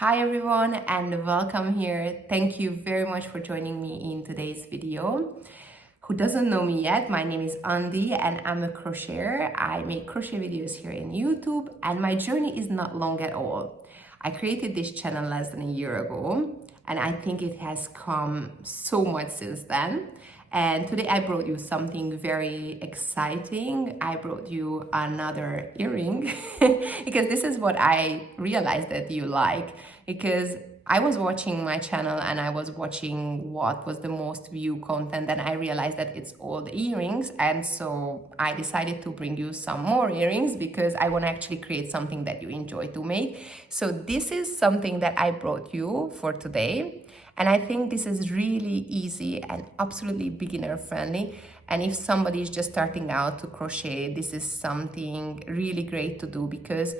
Hi everyone and welcome here. Thank you very much for joining me in today's video. Who doesn't know me yet, my name is Andy and I'm a crocheter. I make crochet videos here in YouTube and my journey is not long at all. I created this channel less than a year ago and I think it has come so much since then. And today I brought you something very exciting. I brought you another earring because this is what I realized that you like. Because I was watching my channel and I was watching what was the most viewed content, and I realized that it's all the earrings. And so I decided to bring you some more earrings because I want to actually create something that you enjoy to make. So this is something that I brought you for today. And I think this is really easy and absolutely beginner friendly. And if somebody is just starting out to crochet, this is something really great to do because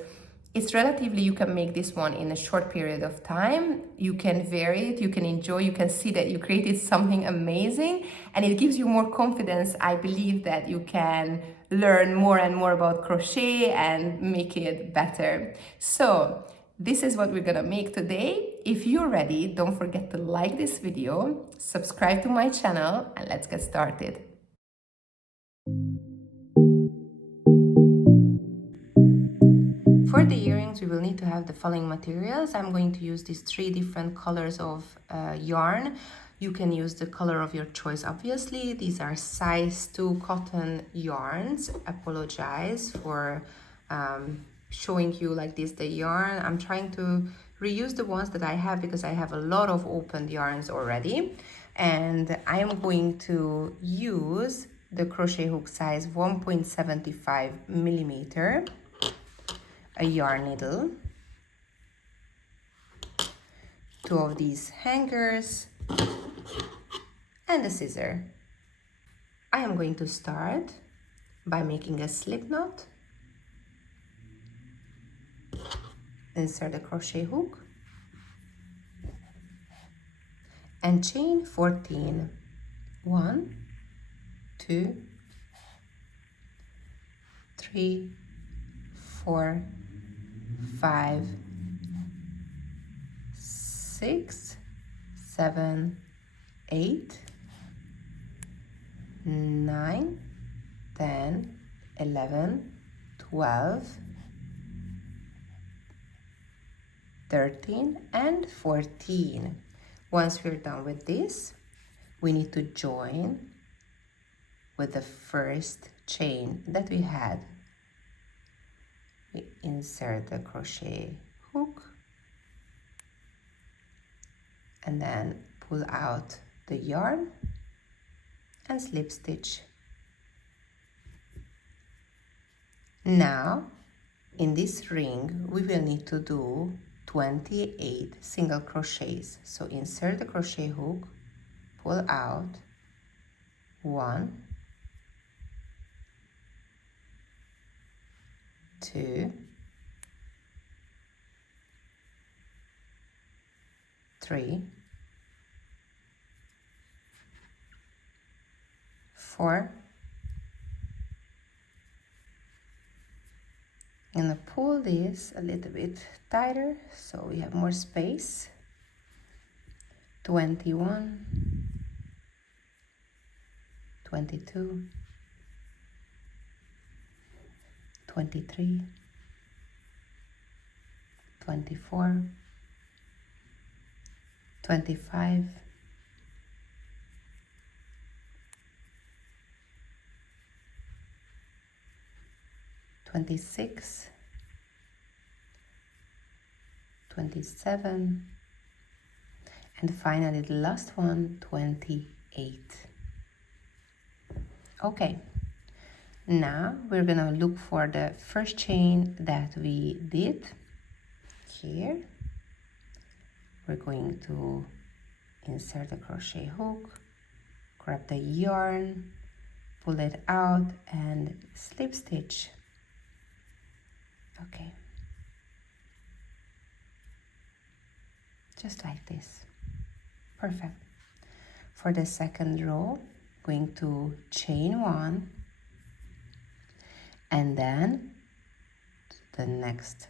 it's relatively, you can make this one in a short period of time. You can vary it, you can enjoy, you can see that you created something amazing, and it gives you more confidence. I believe that you can learn more and more about crochet and make it better. So this is what we're gonna make today. If you're ready, don't forget to like this video, subscribe to my channel, and let's get started. For the earrings, we will need to have the following materials. I'm going to use these 3 different colors of yarn. You can use the color of your choice, obviously. These are size 2 cotton yarns. Apologize for showing you like this the yarn. I'm trying to reuse the ones that I have because I have a lot of opened yarns already. And I am going to use the crochet hook size 1.75 millimeter, a yarn needle, 2 of these hangers, and a scissor. I am going to start by making a slip knot, insert the crochet hook, and chain 14. 1, 2, 3, 4, 5, 6, 7, 8, 9, 10, 11, 12, 13, and 14. Once we're done with this, we need to join with the first chain that we had. We insert the crochet hook and then pull out the yarn and slip stitch. Now in this ring we will need to do 28 single crochets. So insert the crochet hook, pull out 1, 2, 3, 4. I'm gonna pull this a little bit tighter so we have more space. 21, 22, 23, 24, 25, 26, 27, and finally the last one, 28. Okay, now we're gonna look for the first chain that we did here. We're going to insert the crochet hook, grab the yarn, pull it out, and slip stitch. Okay, just like this. Perfect. For the second row, going to chain 1 and then the next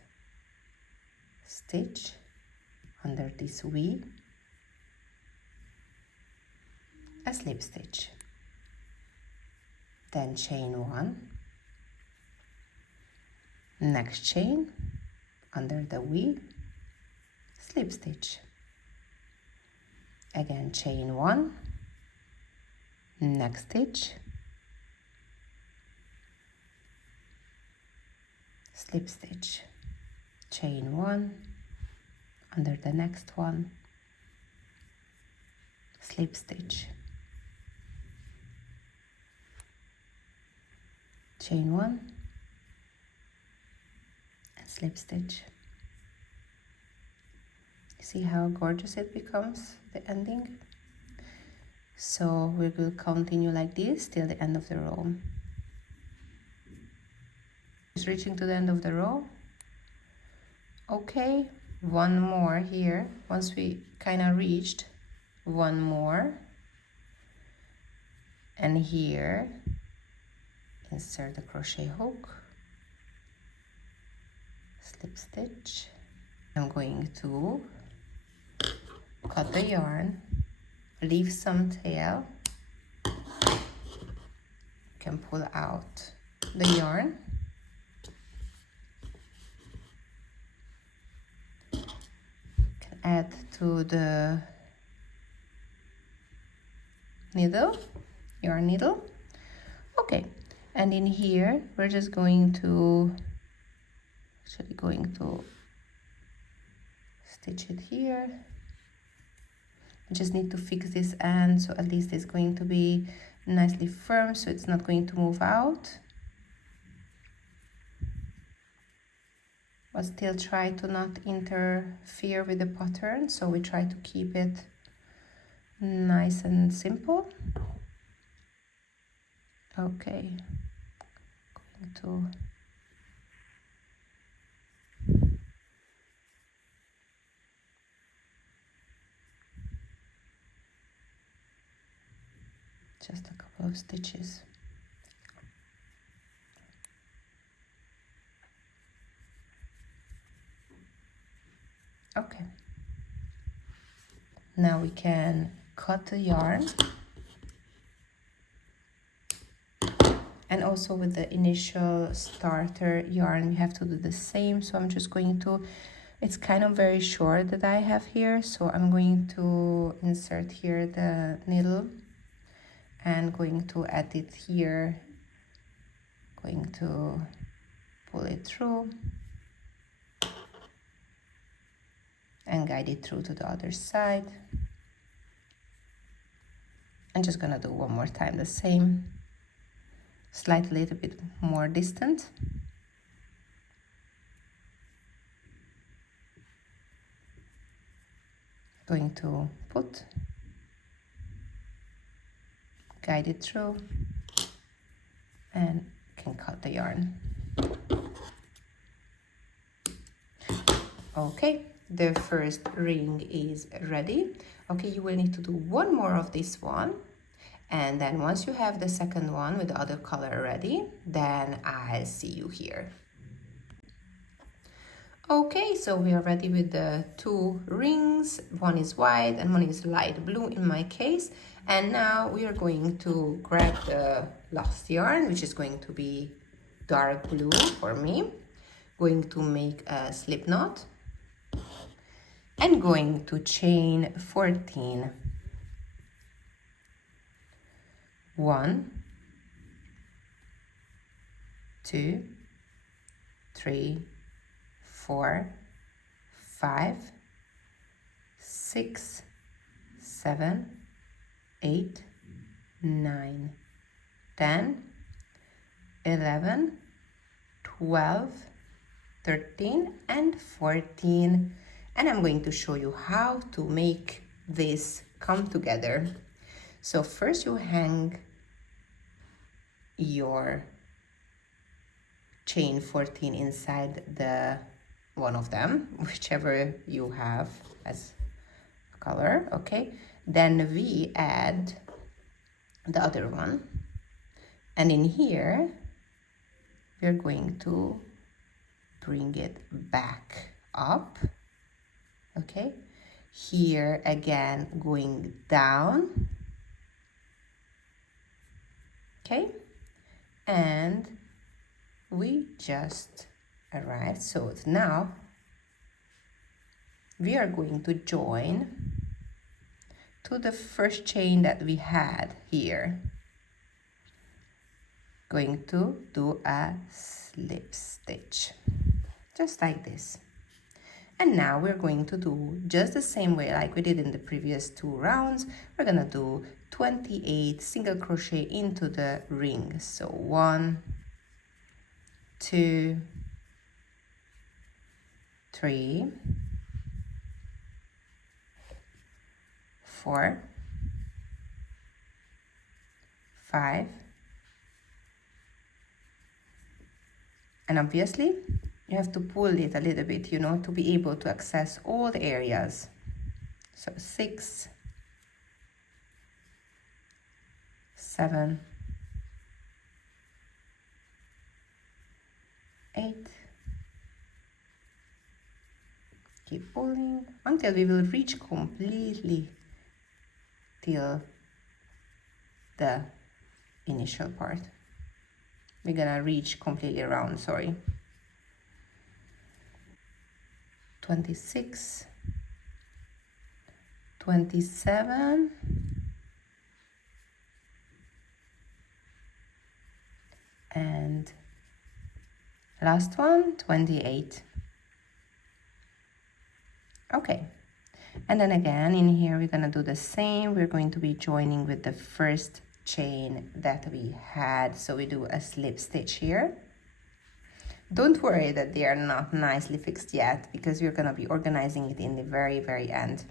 stitch under this V, a slip stitch, then chain 1, next chain under the V, slip stitch, again chain 1, next stitch, slip stitch, chain 1 under the next one, slip stitch, chain 1 and slip stitch. See how gorgeous it becomes, the ending? So we will continue like this till the end of the row. Just reaching to the end of the row. Okay, one more here. Once we kind of reached, one more. And here, insert the crochet hook, slip stitch. I'm going to cut the yarn, leave some tail, you can pull out the yarn, can add to the needle, yarn needle. Okay, and in here we're just going to stitch it here. I just need to fix this end, so at least it's going to be nicely firm, so it's not going to move out. But still try to not interfere with the pattern, so we try to keep it nice and simple. Okay, going to just a couple of stitches. Okay. Now we can cut the yarn. And also with the initial starter yarn, we have to do the same. So I'm just going to, it's kind of very short that I have here. So I'm going to insert here the needle and going to add it here, going to pull it through and guide it through to the other side. I'm just gonna do one more time the same, slightly a little bit more distant. Going to put, guide it through, and can cut the yarn. Okay, the first ring is ready. Okay, you will need to do one more of this one, and then once you have the second one with the other color ready, then I'll see you here. Okay, so we are ready with the two rings. One is white and one is light blue in my case. And now we are going to grab the last yarn, which is going to be dark blue for me. Going to make a slip knot and going to chain 14. 1, 2, 3, 4, 5, 6, 7, 8, 9, 10, 11, 12, 13, and 14. And I'm going to show you how to make this come together. So first you hang your chain 14 inside the one of them, whichever you have as color, okay? Then we add the other one, and in here we're going to bring it back up, okay? here again going down, okay, and we just arrived. So now we are going to join to the first chain that we had here, going to do a slip stitch just like this. And now we're going to do just the same way like we did in the previous 2 rounds. We're gonna do 28 single crochet into the ring. So 1, 2, 3, 4, 5, and obviously you have to pull it a little bit, you know, to be able to access all the areas. So 6, 7, 8, keep pulling until we will reach completely till the initial part. We're gonna reach completely around, sorry. 26, 27, and last one, 28. Okay, and then again in here we're gonna do the same. We're going to be joining with the first chain that we had, so we do a slip stitch here. Don't worry that they are not nicely fixed yet, because we're gonna be organizing it in the very end.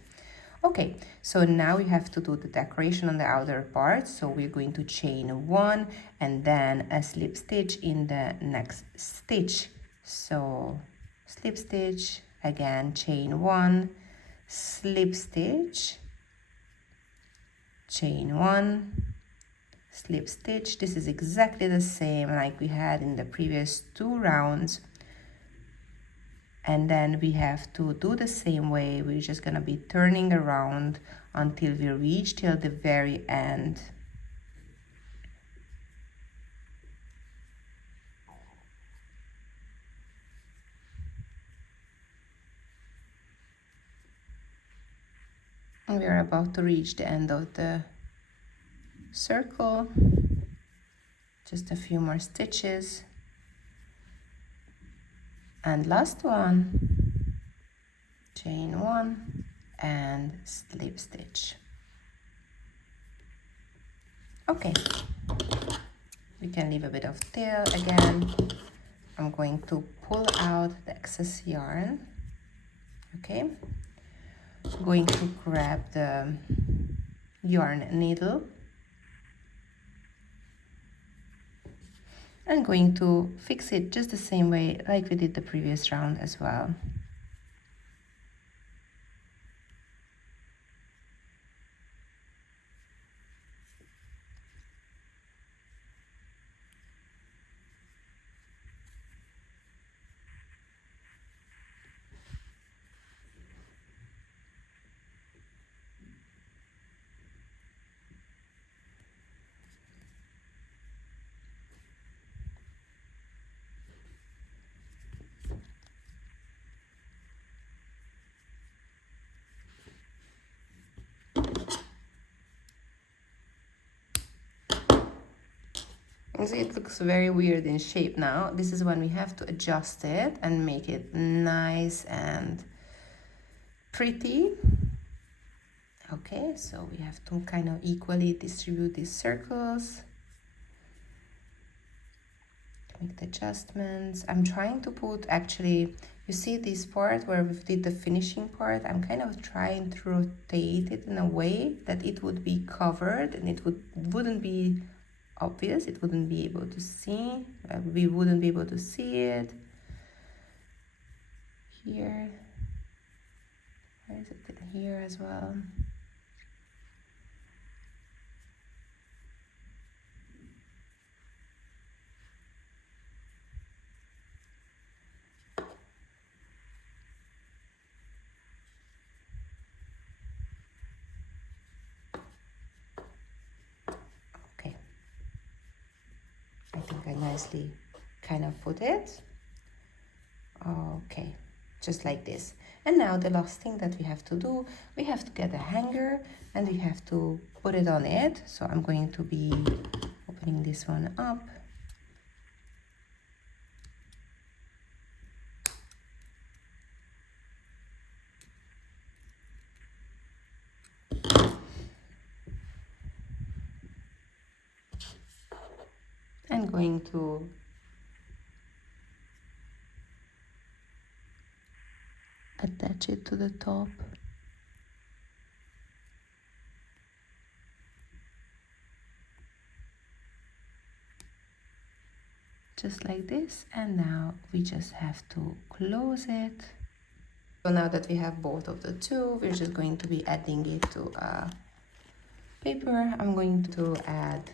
Okay, so now we have to do the decoration on the outer part, so we're going to chain 1 and then a slip stitch in the next stitch. So slip stitch, again chain 1, slip stitch, chain 1, slip stitch. This is exactly the same like we had in the previous 2 rounds. And then we have to do the same way. We're just gonna be turning around until we reach till the very end. And we are about to reach the end of the circle. Just a few more stitches. And last one, chain 1 and slip stitch. Okay, we can leave a bit of tail again. I'm going to pull out the excess yarn. Okay, I'm going to grab the yarn needle. I'm going to fix it just the same way like we did the previous round as well. You see, it looks very weird in shape now. This is when we have to adjust it and make it nice and pretty. Okay, so we have to kind of equally distribute these circles. Make the adjustments. I'm trying to put, actually, you see this part where we did the finishing part, I'm kind of trying to rotate it in a way that it would be covered and it wouldn't be obvious, it wouldn't be able to see, we wouldn't be able to see it. Here, where is it? Here as well. think I nicely kind of put it. Okay, just like this. And now the last thing that we have to do, we have to get a hanger and we have to put it on it. So I'm going to be opening this one up. I'm going to attach it to the top. Just like this, and now we just have to close it. So now that we have both of the two, we're just going to be adding it to a paper. I'm going to add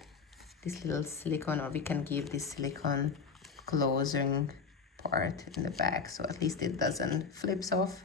this little silicone, or we can give this silicone closing part in the back, so at least it doesn't flips off.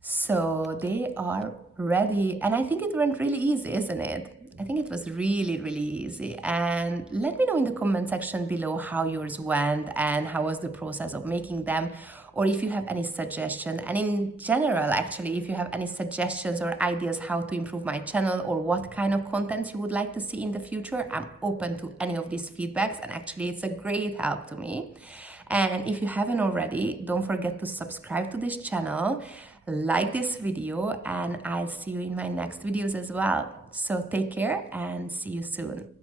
So they are ready, and I think it went really easy, isn't it? I think it was really, really easy. And let me know in the comment section below how yours went and how was the process of making them, or if you have any suggestions. And in general, actually, if you have any suggestions or ideas how to improve my channel or what kind of content you would like to see in the future, I'm open to any of these feedbacks, and actually it's a great help to me. And if you haven't already, don't forget to subscribe to this channel, like this video, and I'll see you in my next videos as well. So take care and see you soon.